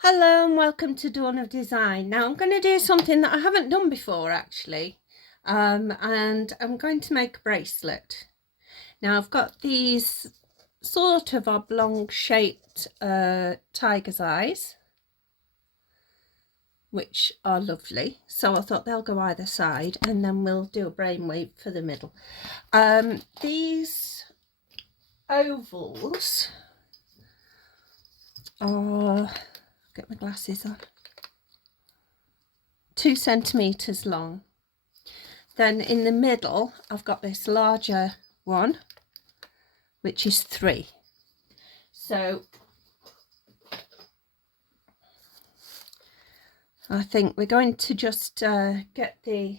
Hello and welcome to Dawn of Design. Now I'm going to do something that I haven't done before actually, and I'm going to make a bracelet. Now I've got these sort of oblong shaped tiger's eyes, which are lovely, so I thought they'll go either side and then we'll do a brainwave for the middle. These ovals are, get my glasses on, 2 centimeters long. Then in the middle I've got this larger one, which is 3. So I think we're going to just get the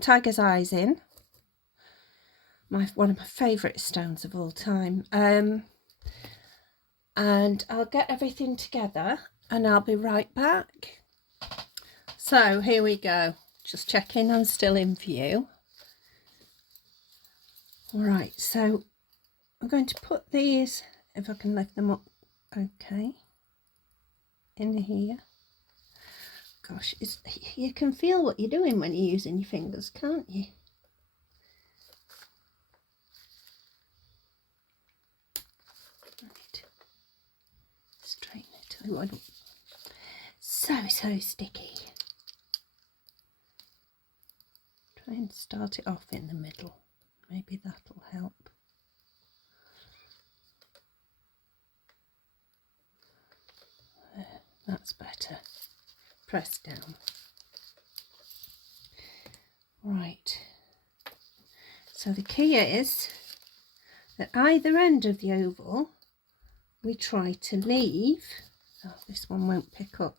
tiger's eyes in. One of my favourite stones of all time. And I'll get everything together and I'll be right back. So here we go. Just checking I'm still in view. Right, so I'm going to put these, if I can lift them up, okay, in here. Gosh, you can feel what you're doing when you're using your fingers, can't you? Right. Straighten it. Oh, I don't. So sticky. Try and start it off in the middle. Maybe that'll help. There, that's better. Press down. Right. So the key is that either end of the oval we try to leave. Oh, this one won't pick up.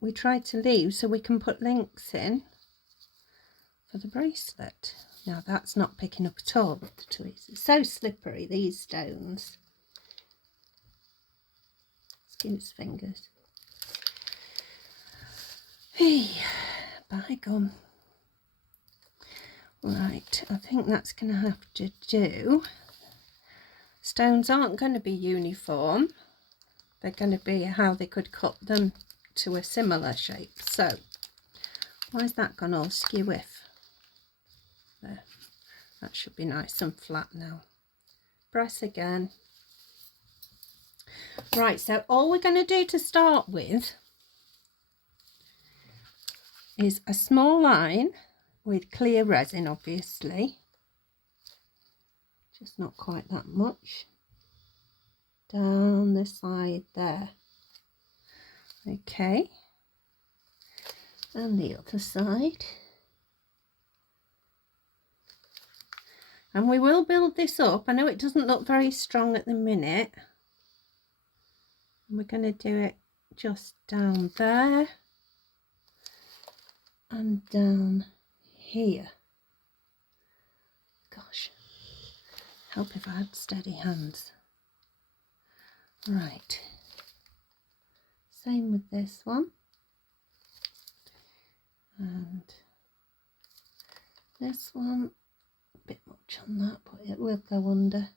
We try to leave so we can put links in for the bracelet. Now that's not picking up at all with the tweezers. It's so slippery, these stones. Excuse fingers. Hey, by gum. Right, I think that's going to have to do. Stones aren't going to be uniform. They're going to be how they could cut them to a similar shape. So, why is that gone all skew-whiff? There, that should be nice and flat now. Press again. Right, so all we're going to do to start with is a small line with clear resin, obviously. Just not quite that much. Down the side there. Okay. And the other side. And we will build this up. I know it doesn't look very strong at the minute. And we're going to do it just down there. And down here. Gosh, help if I had steady hands. Right, same with this one, and this one, a bit much on that, but it will go under.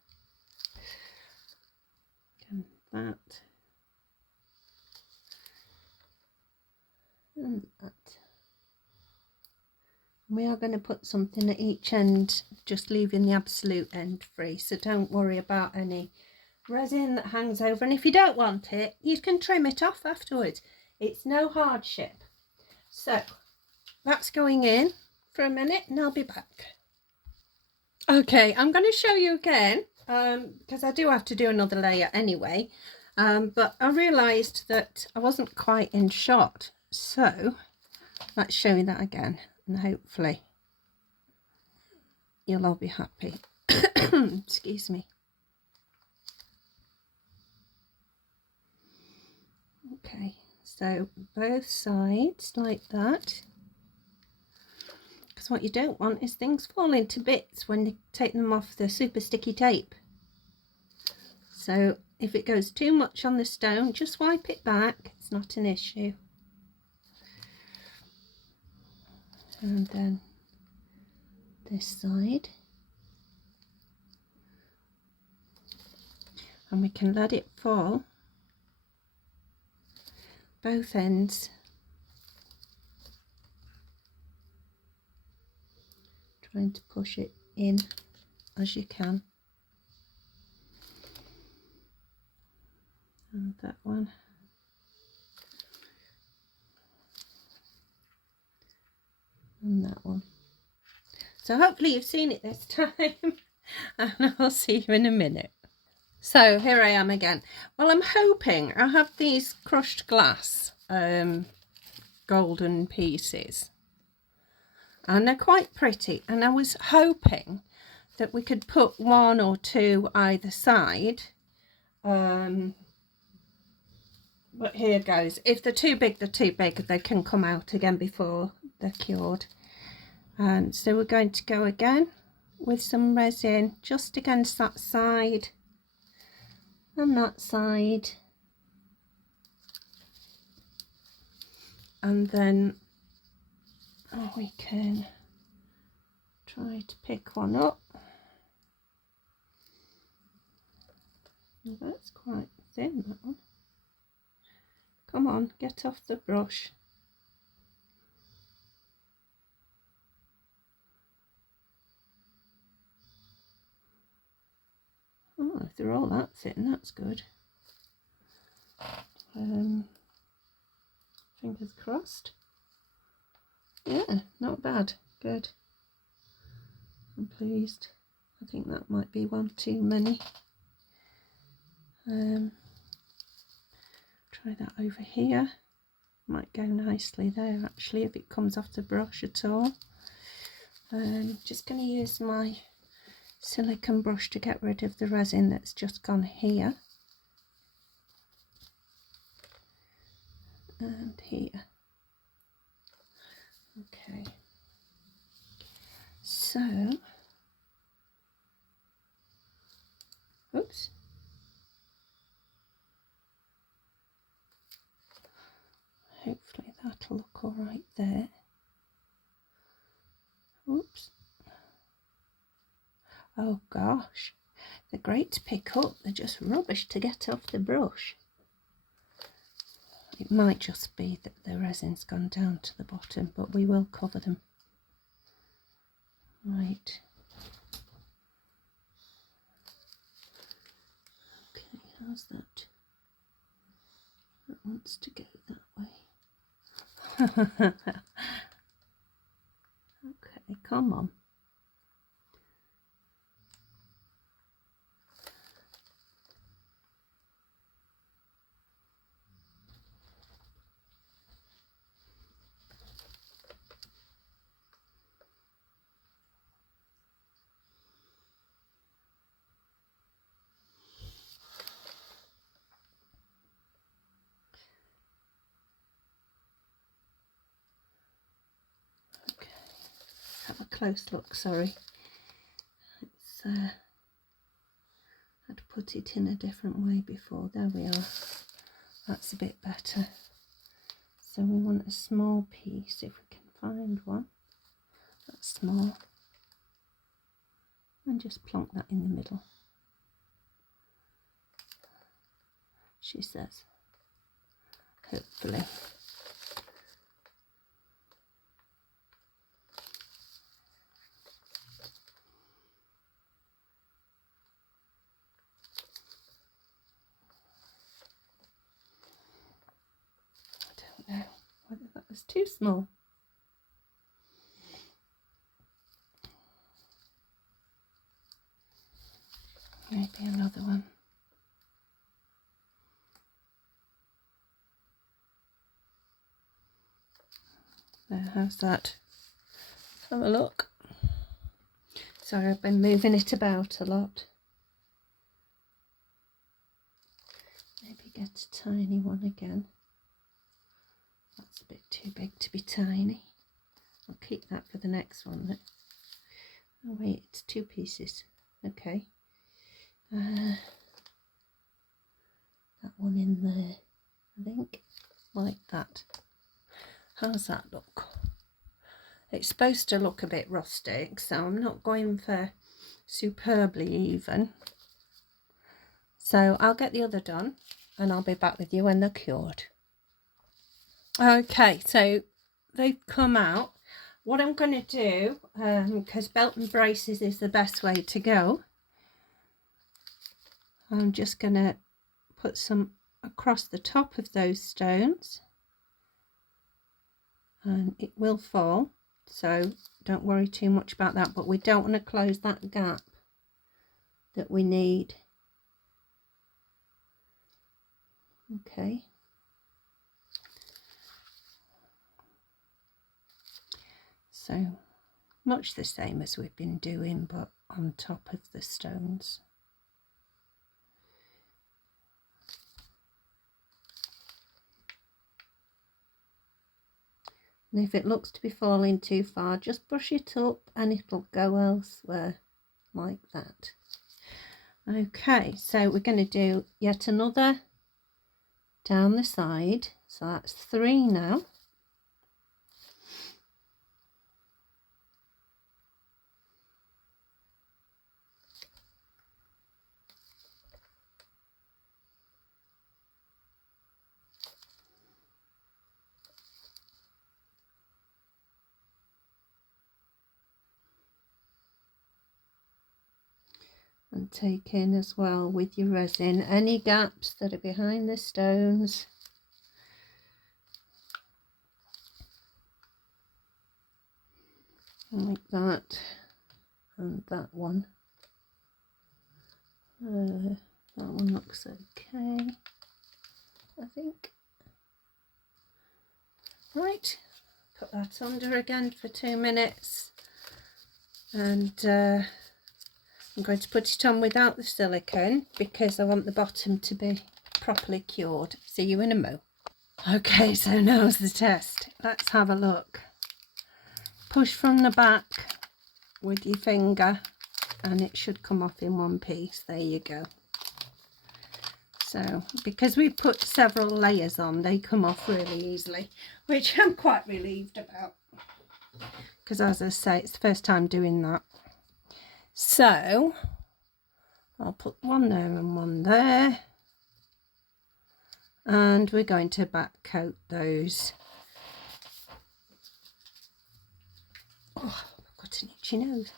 And that, and that. We are going to put something at each end, just leaving the absolute end free, so don't worry about any resin that hangs over. And if you don't want it, you can trim it off afterwards. It's no hardship. So that's going in for a minute and I'll be back. Okay, I'm going to show you again, because I do have to do another layer anyway, but I realised that I wasn't quite in shot, so let's show you that again. And hopefully you'll all be happy. Excuse me. Okay, so both sides like that. Because what you don't want is things falling to bits when you take them off the super sticky tape. So if it goes too much on the stone, just wipe it back. It's not an issue. And then this side. and we can let it fall both ends, trying to push it in as you can. And that one. And that one. So hopefully you've seen it this time, and I'll see you in a minute. So here I am again. Well, I'm hoping I have these crushed glass golden pieces, and they're quite pretty, and I was hoping that we could put one or two either side. But here goes. If they're too big, they're too big. They can come out again before they're cured. And so we're going to go again with some resin just against that side and that side. And then we can try to pick one up. Oh, that's quite thin, that one. Come on, get off the brush. Oh, if they're all that thin, that's good. Fingers crossed. Yeah, not bad. Good. I'm pleased. I think that might be one too many. Try that over here. Might go nicely there actually if it comes off the brush at all. Just going to use my silicone brush to get rid of the resin that's just gone here and here. Okay, so oops, hopefully that'll look all right there. Oops. Oh gosh, they're great to pick up, they're just rubbish to get off the brush. It might just be that the resin's gone down to the bottom, but we will cover them. Right. Okay, how's that? That wants to go that way. Okay, come on. Have a close look, sorry. It's I'd put it in a different way before. There we are. That's a bit better. So we want a small piece, if we can find one that's small, and just plonk that in the middle, she says, hopefully. Know whether that was too small. Maybe another one. There, how's that? Have a look. Sorry, I've been moving it about a lot. Maybe get a tiny one again. That's a bit too big to be tiny. I'll keep that for the next one then. Oh wait, it's two pieces. Okay. That one in there, I think, like that. How's that look? It's supposed to look a bit rustic, so I'm not going for superbly even. So I'll get the other done and I'll be back with you when they're cured. Okay, so they've come out. What I'm going to do, because belt and braces is the best way to go, I'm just going to put some across the top of those stones, and it will fall, so don't worry too much about that, but we don't want to close that gap that we need. Okay. So much the same as we've been doing, but on top of the stones. And if it looks to be falling too far, just brush it up and it'll go elsewhere, like that. Okay, so we're going to do yet another down the side. So that's 3 now. And take in as well with your resin any gaps that are behind the stones. Like that, and that one. That one looks okay, I think. Right, put that under again for 2 minutes, and I'm going to put it on without the silicone because I want the bottom to be properly cured. See you in a mo. Okay, so now's the test. Let's have a look. Push from the back with your finger and it should come off in one piece. There you go. So because we put several layers on, they come off really easily, which I'm quite relieved about, because as I say, it's the first time doing that. So I'll put one there and one there, and we're going to back coat those. Oh, I've got an itchy nose.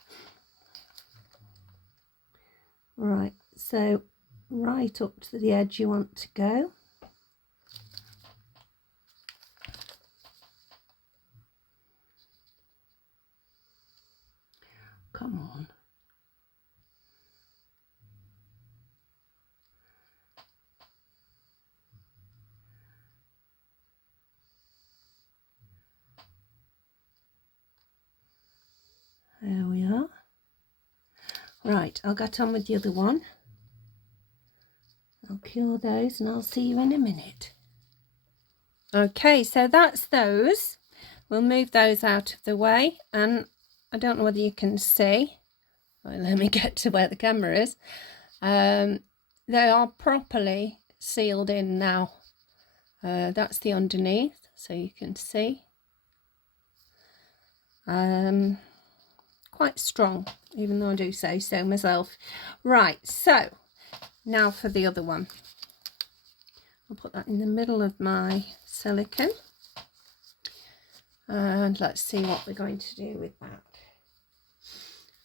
Right, so right up to the edge you want to go. Come on. There we are. Right, I'll get on with the other one. I'll cure those and I'll see you in a minute. Okay, so that's those. We'll move those out of the way, and I don't know whether you can see. Well, let me get to where the camera is. They are properly sealed in now. That's the underneath, so you can see. Quite strong, even though I do say so myself. Right, so now for the other one. I'll put that in the middle of my silicone, and let's see what we're going to do with that.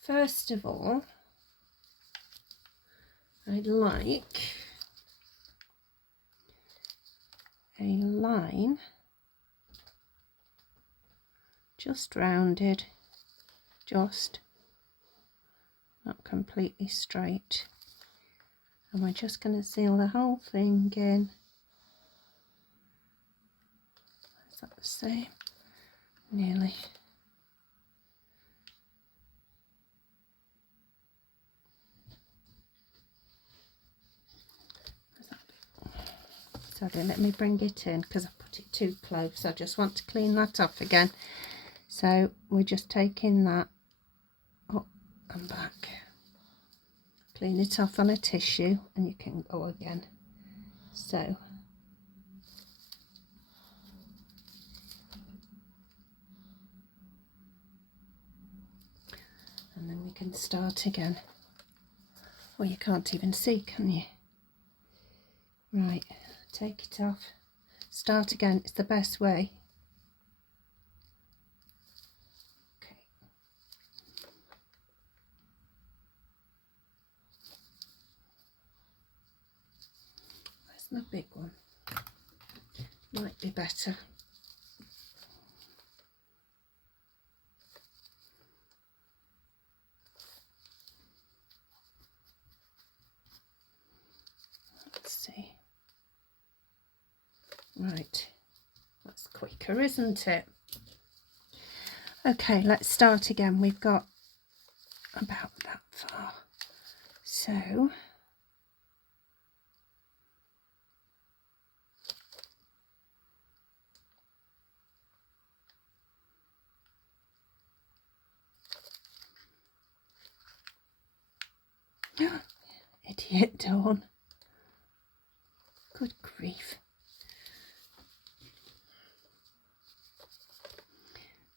First of all, I'd like a line just rounded, just not completely straight, and we're just going to seal the whole thing in. Is that the same? Nearly. Sorry, let me bring it in because I put it too close. I just want to clean that off again. So we're just taking that up and back. Clean it off on a tissue and you can go again. So and then we can start again. Well, you can't even see, can you? Right, take it off, start again, it's the best way. Okay. Where's my big one? Might be better. Let's see. Right, that's quicker, isn't it? Okay, let's start again. We've got about that far. So idiot Dawn. Good grief.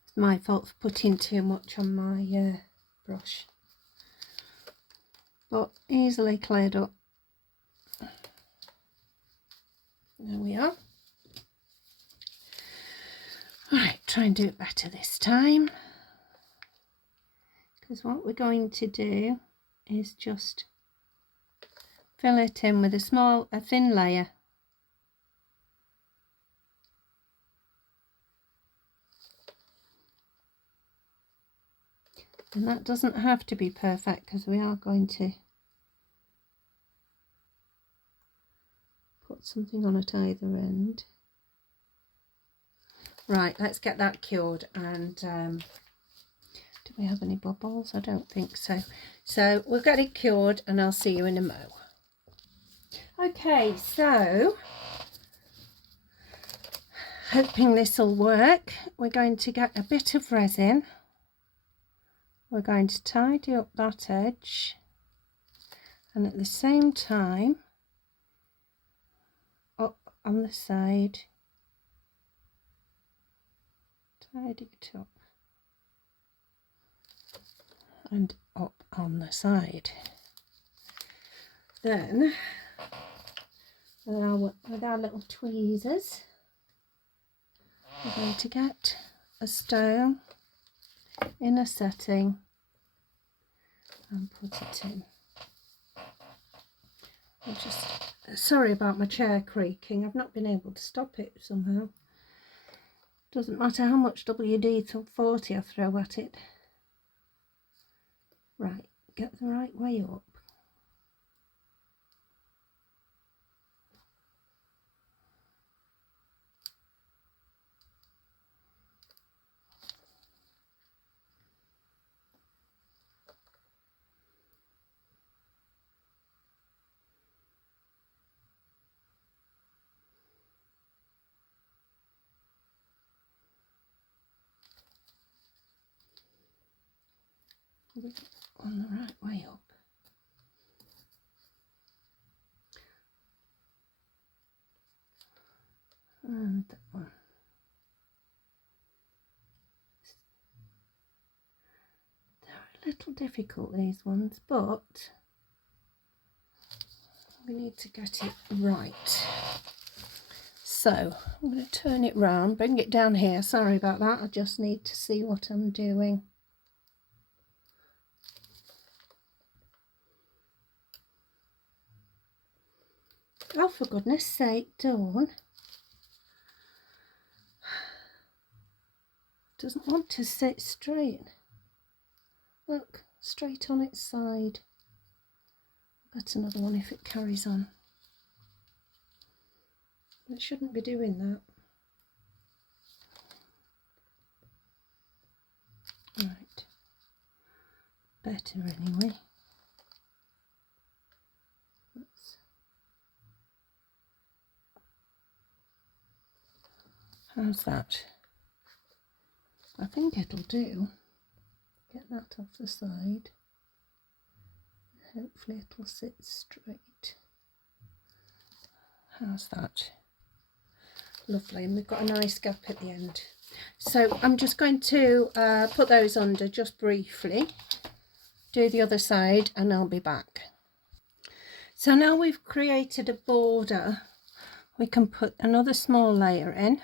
It's my fault for putting too much on my brush. But easily cleared up. There we are. Right, try and do it better this time. Because what we're going to do is just fill it in with a thin layer. And that doesn't have to be perfect because we are going to put something on at either end. Right, let's get that cured. And do we have any bubbles? I don't think so. So we'll get it cured and I'll see you in a mo. Okay, so hoping this will work, we're going to get a bit of resin. We're going to tidy up that edge and at the same time up on the side, tidy it up and up on the side. Then with our little tweezers, we're going to get a stone in a setting and put it in. I'm just sorry about my chair creaking. I've not been able to stop it somehow. Doesn't matter how much WD-40 I throw at it. Right, get the right way up. On the right way up. And that one. They're a little difficult, these ones, but we need to get it right. So I'm going to turn it round, bring it down here. Sorry about that, I just need to see what I'm doing. Oh, for goodness sake, Dawn. Doesn't want to sit straight. Look, straight on its side. That's another one if it carries on. It shouldn't be doing that. Right. Better anyway. How's that? I think it'll do. Get that off the side. Hopefully it'll sit straight. How's that? Lovely, and we've got a nice gap at the end. So I'm just going to put those under just briefly, do the other side, and I'll be back. So now we've created a border we can put another small layer in,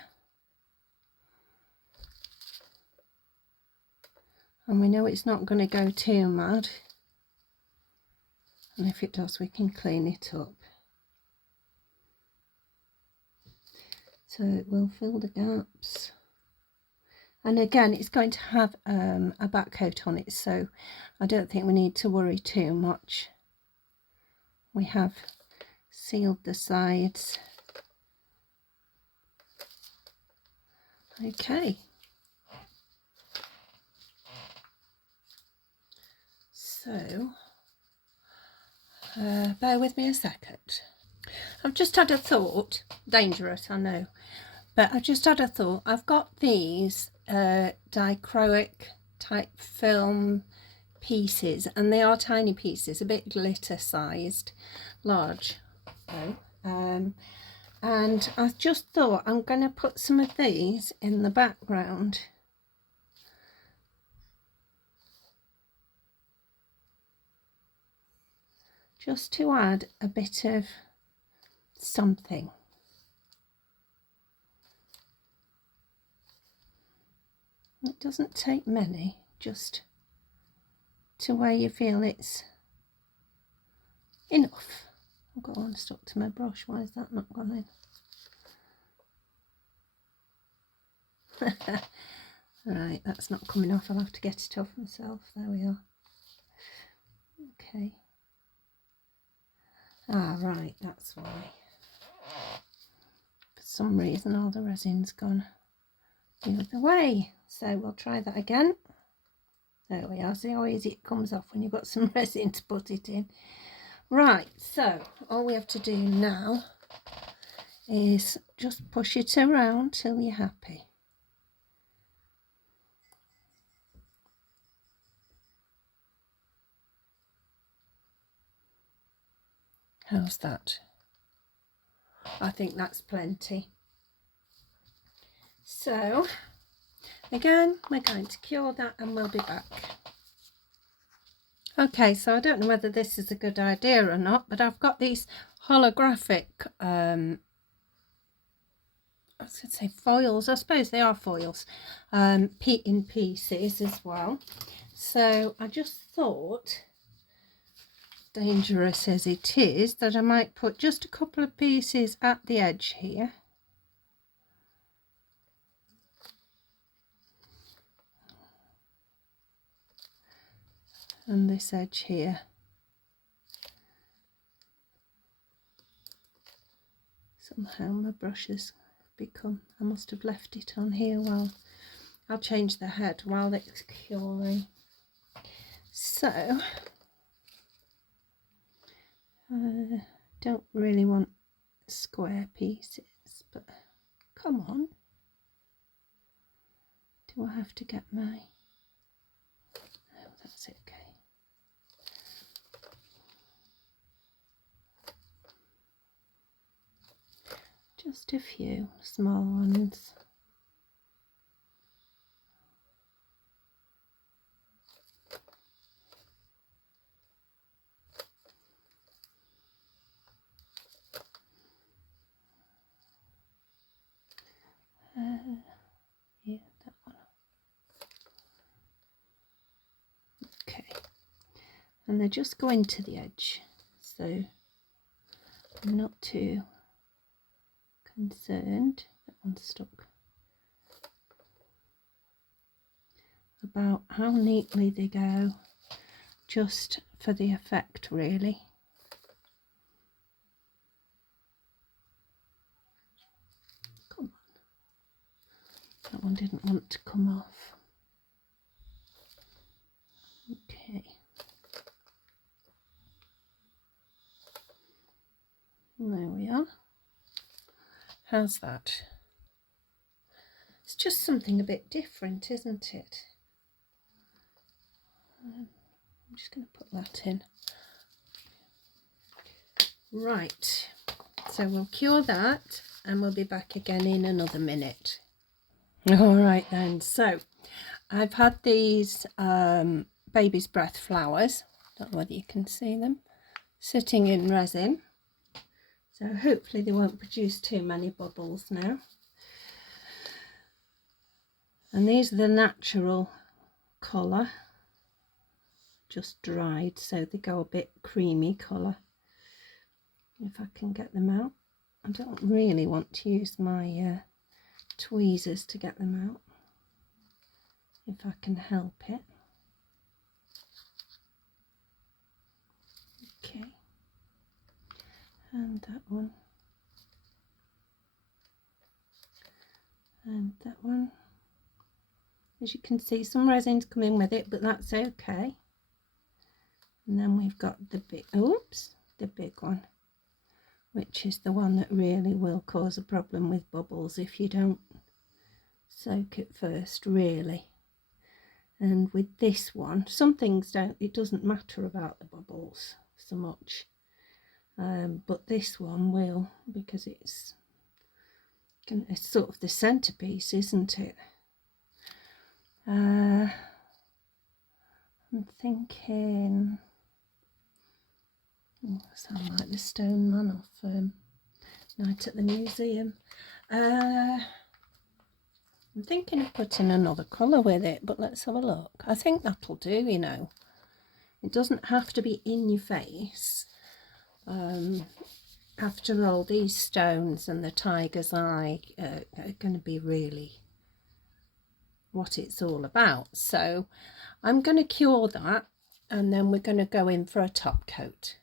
and we know it's not going to go too mad, and if it does we can clean it up. So it will fill the gaps, and again it's going to have a back coat on it, so I don't think we need to worry too much. We have sealed the sides. Okay, so bear with me a second. I've just had a thought, dangerous I know, but I've just had a thought. I've got these dichroic type film pieces, and they are tiny pieces, a bit glitter sized, large though. And I just thought I'm going to put some of these in the background. Just to add a bit of something. It doesn't take many, just to where you feel it's enough. I've got one stuck to my brush. Why is that not gone in? Right, that's not coming off. I'll have to get it off myself. There we are. Okay. Ah, right, that's why. For some reason all the resin's gone the other way. So we'll try that again. There we are. See how easy it comes off when you've got some resin to put it in. Right, so all we have to do now is just push it around till you're happy. How's that? I think that's plenty. So again, we're going to cure that and we'll be back. Okay, so I don't know whether this is a good idea or not, but I've got these holographic I was going to say foils, I suppose they are foils, in pieces as well. So I just thought, dangerous as it is, that I might put just a couple of pieces at the edge here. And this edge here. Somehow my brush has become, I must have left it on here while, I'll change the head while it's curing. So, don't really want square pieces, but come on. Do I have to get my, no, that's okay. Just a few small ones. Yeah, that one. Okay, and they just go into the edge, so I'm not too concerned. That one's stuck. About how neatly they go, just for the effect really. Come on, that one didn't want to come off. Okay, there we are. How's that? It's just something a bit different, isn't it? I'm just going to put that in. Right, so we'll cure that and we'll be back again in another minute. All right then, so I've had these baby's breath flowers, don't know whether you can see them, sitting in resin So hopefully they won't produce too many bubbles now. And these are the natural colour, just dried, so they go a bit creamy colour. If I can get them out. I don't really want to use my tweezers to get them out, if I can help it. Okay, and that one, and that one. As you can see, some resin's coming with it, but that's okay. And then we've got the big, the big one, which is the one that really will cause a problem with bubbles if you don't soak it first, really. And with this one, some things don't, it doesn't matter about the bubbles so much, but this one will, because it's sort of the centerpiece, isn't it? I'm thinking, I sound like the stone man off Night at the Museum. I'm thinking of putting another colour with it, but let's have a look. I think that'll do, you know. It doesn't have to be in your face. After all, these stones and the tiger's eye are going to be really what it's all about. So I'm going to cure that, and then we're going to go in for a top coat.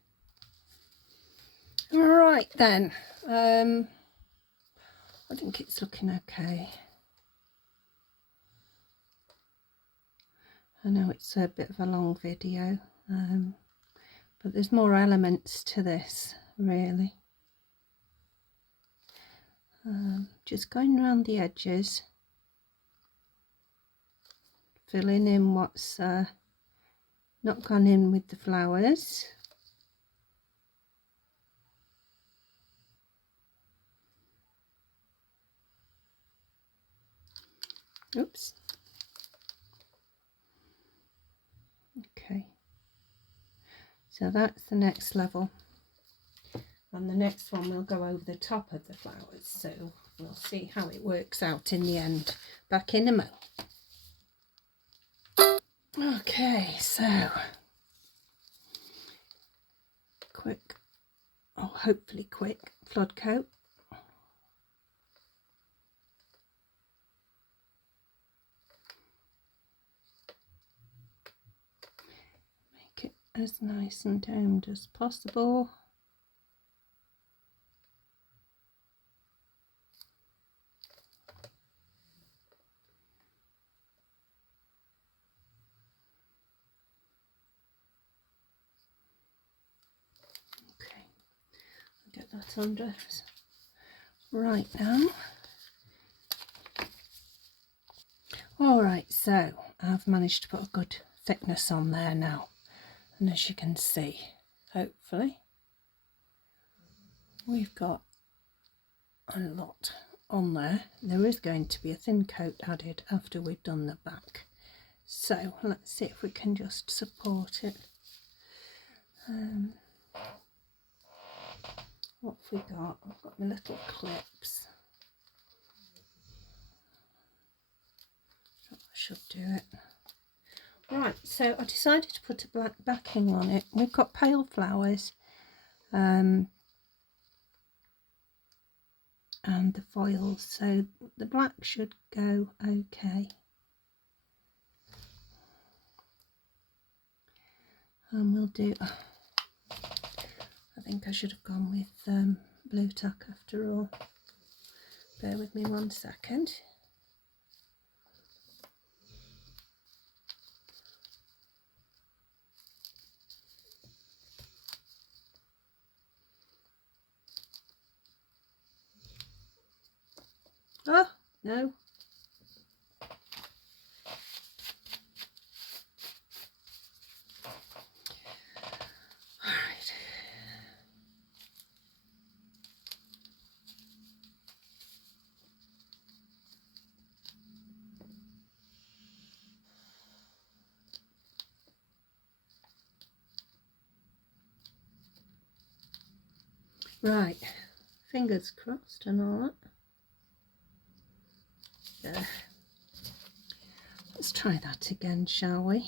Right then, I think it's looking okay. I know it's a bit of a long video, but there's more elements to this, really. Just going around the edges, filling in what's not gone in with the flowers. Oops. Okay, so that's the next level, and the next one will go over the top of the flowers, so we'll see how it works out in the end. Back in a mo. Okay, so quick, oh hopefully quick, flood coat. Make it as nice and domed as possible. Okay, get that under. Right now. Alright, so I've managed to put a good thickness on there now, and as you can see, hopefully we've got a lot on there. There is going to be a thin coat added after we've done the back, so let's see if we can just support it. What have we got? I've got my little clips. I should do it. Right, so I decided to put a black backing on it. We've got pale flowers and the foils, so the black should go okay. And we'll do, I think I should have gone with blue tack after all. Bear with me 1 second. Oh, no. Right, Fingers crossed and all that. There. Let's try that again, shall we?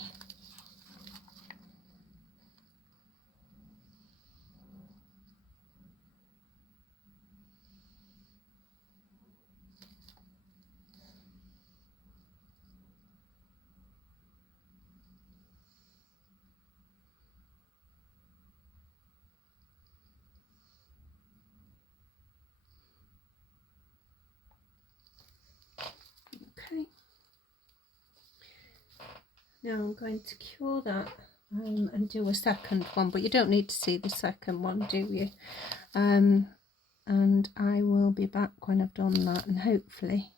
Okay. Now I'm going to cure that and do a second one, but you don't need to see the second one, do you? And I will be back when I've done that, and hopefully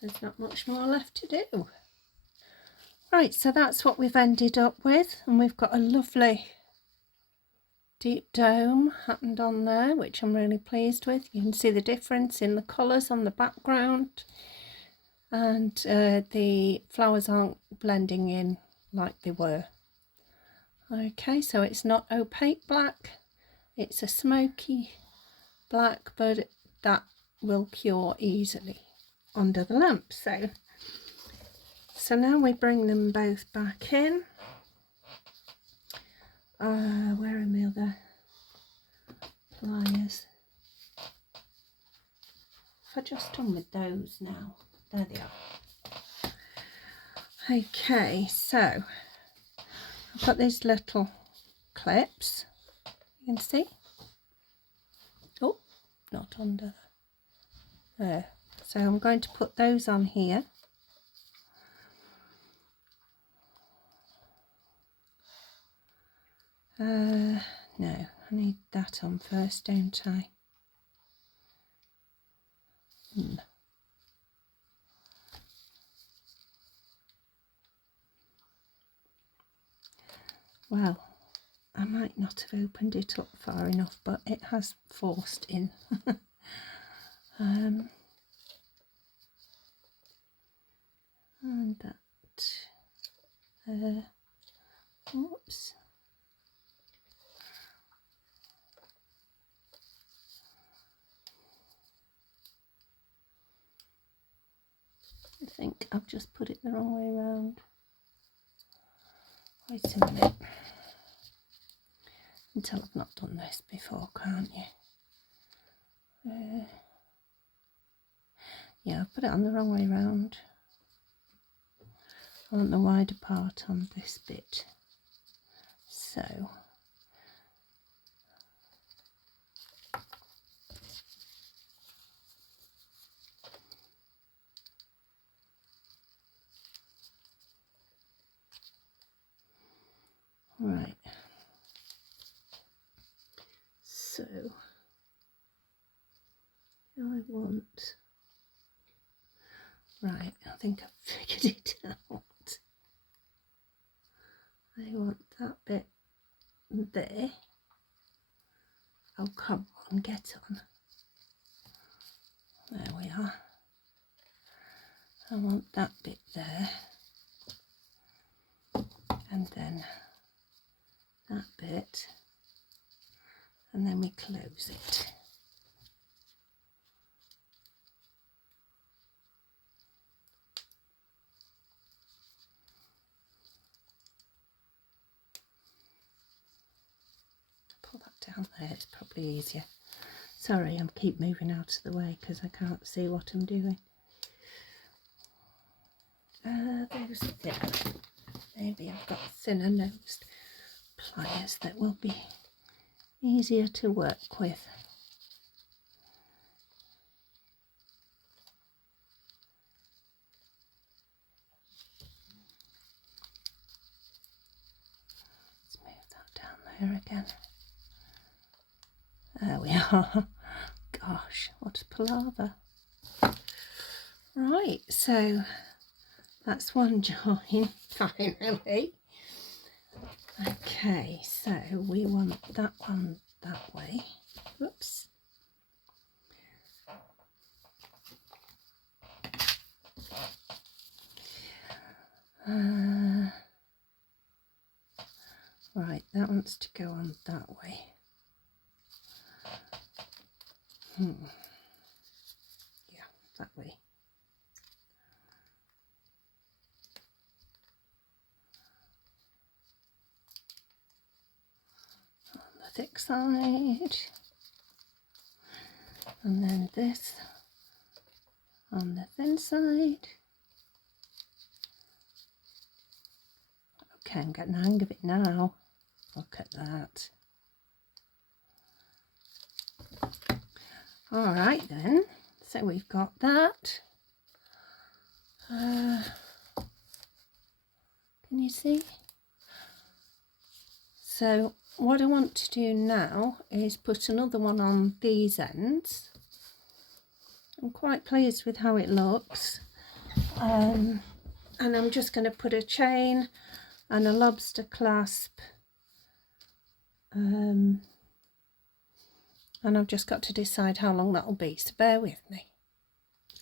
there's not much more left to do. Right, so that's what we've ended up with, and we've got a lovely deep dome happened on there, which I'm really pleased with. You can see the difference in the colours on the background, and the flowers aren't blending in like they were. Okay, so it's not opaque black, it's a smoky black, but that will cure easily under the lamp. So now we bring them both back in. Where are my other pliers? If I just done with those now, there they are. Okay, so I've got these little clips, you can see. Oh, not under there. So I'm going to put those on here. No, I need that on first, don't I? Well, I might not have opened it up far enough, but it has forced in. And that, oops. I think I've just put it the wrong way around. Wait a minute. Until I've not done this before, can't you? Yeah, I've put it on the wrong way around. I want the wider part on this bit. So right. So I want, right, I think I've figured it out. I want that bit there. Oh, come on, get on. There we are. I want that bit there. And then that bit. And then we close it. Pull that down there, it's probably easier. Sorry, I keep moving out of the way because I can't see what I'm doing. Those there. Maybe I've got thinner nosed pliers that will be easier to work with. Let's move that down there again. There we are. Gosh, what a palaver. Right, so that's one join, finally. Okay, so we want that one that way. Whoops. Right, that wants to go on that way. Yeah, that way. On the thick side. And then this on the thin side. Okay, I'm getting the hang of it now. Look at that. All right then, so we've got that. Can you see? So what I want to do now is put another one on these ends. I'm quite pleased with how it looks. And I'm just going to put a chain and a lobster clasp. And I've just got to decide how long that'll be, so bear with me.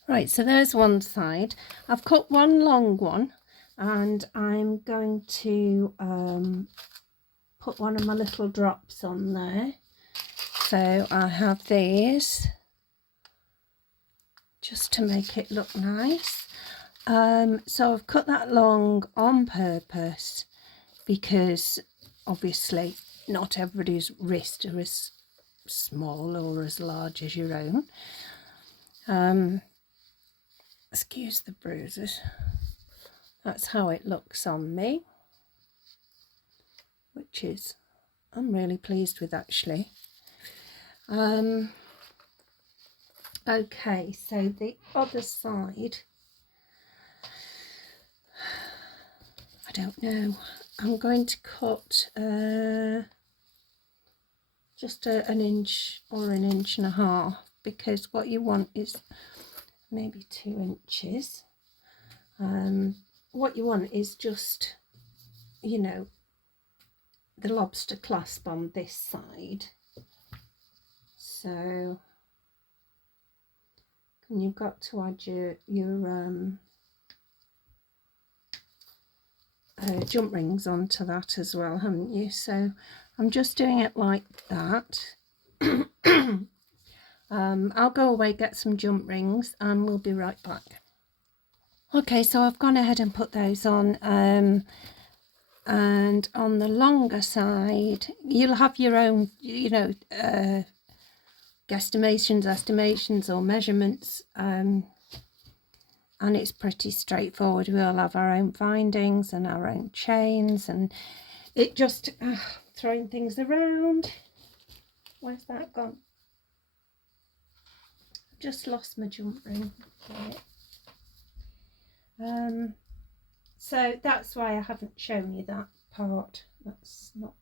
Right, so there's one side. I've cut one long one, and I'm going to put one of my little drops on there. So I have these just to make it look nice. So I've cut that long on purpose because obviously not everybody's wrists are as small or as large as your own. Excuse the bruises. That's how it looks on me, which is I'm really pleased with actually. Okay, so the other side, I don't know, I'm going to cut just an inch or an inch and a half, because what you want is maybe 2 inches. What you want is just, you know, the lobster clasp on this side. So you've got to add your jump rings onto that as well, haven't you? So I'm just doing it like that. I'll go away, get some jump rings, and we'll be right back. Okay, so I've gone ahead and put those on, and on the longer side you'll have your own, you know, guesstimations, estimations or measurements, and it's pretty straightforward. We all have our own findings and our own chains, and it just throwing things around. Where's that gone? Just lost my jump ring. So that's why I haven't shown you that part. That's not,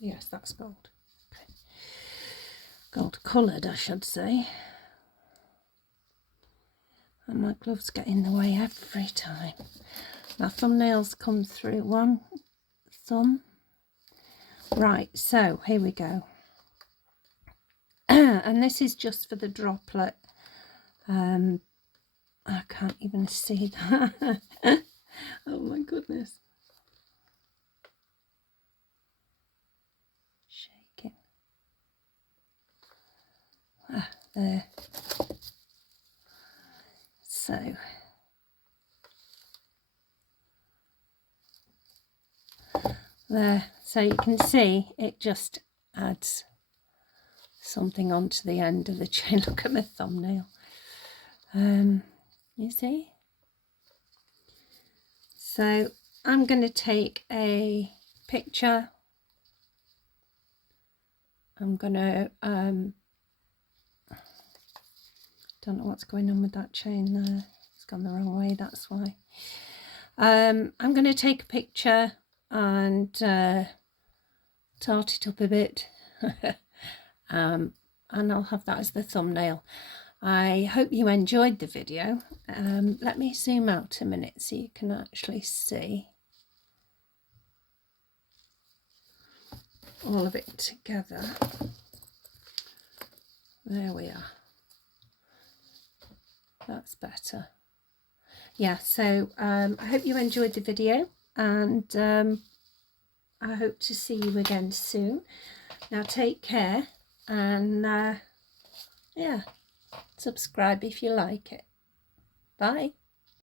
yes, that's gold. Okay. Gold coloured, I should say. And my gloves get in the way every time. My thumbnails come through one thumb. Right, so here we go. And this is just for the droplet. I can't even see that. Oh my goodness. Shaking. There. So there, so you can see it just adds something onto the end of the chain. Look at my thumbnail. You see? So I'm going to take a picture. I'm going to don't know what's going on with that chain there. It's gone the wrong way, that's why. I'm going to take a picture and tart it up a bit. And I'll have that as the thumbnail. I hope you enjoyed the video. Let me zoom out a minute so you can actually see all of it together. There we are. That's better. Yeah, so I hope you enjoyed the video, and I hope to see you again soon. Now take care, and yeah, Subscribe if you like it. Bye.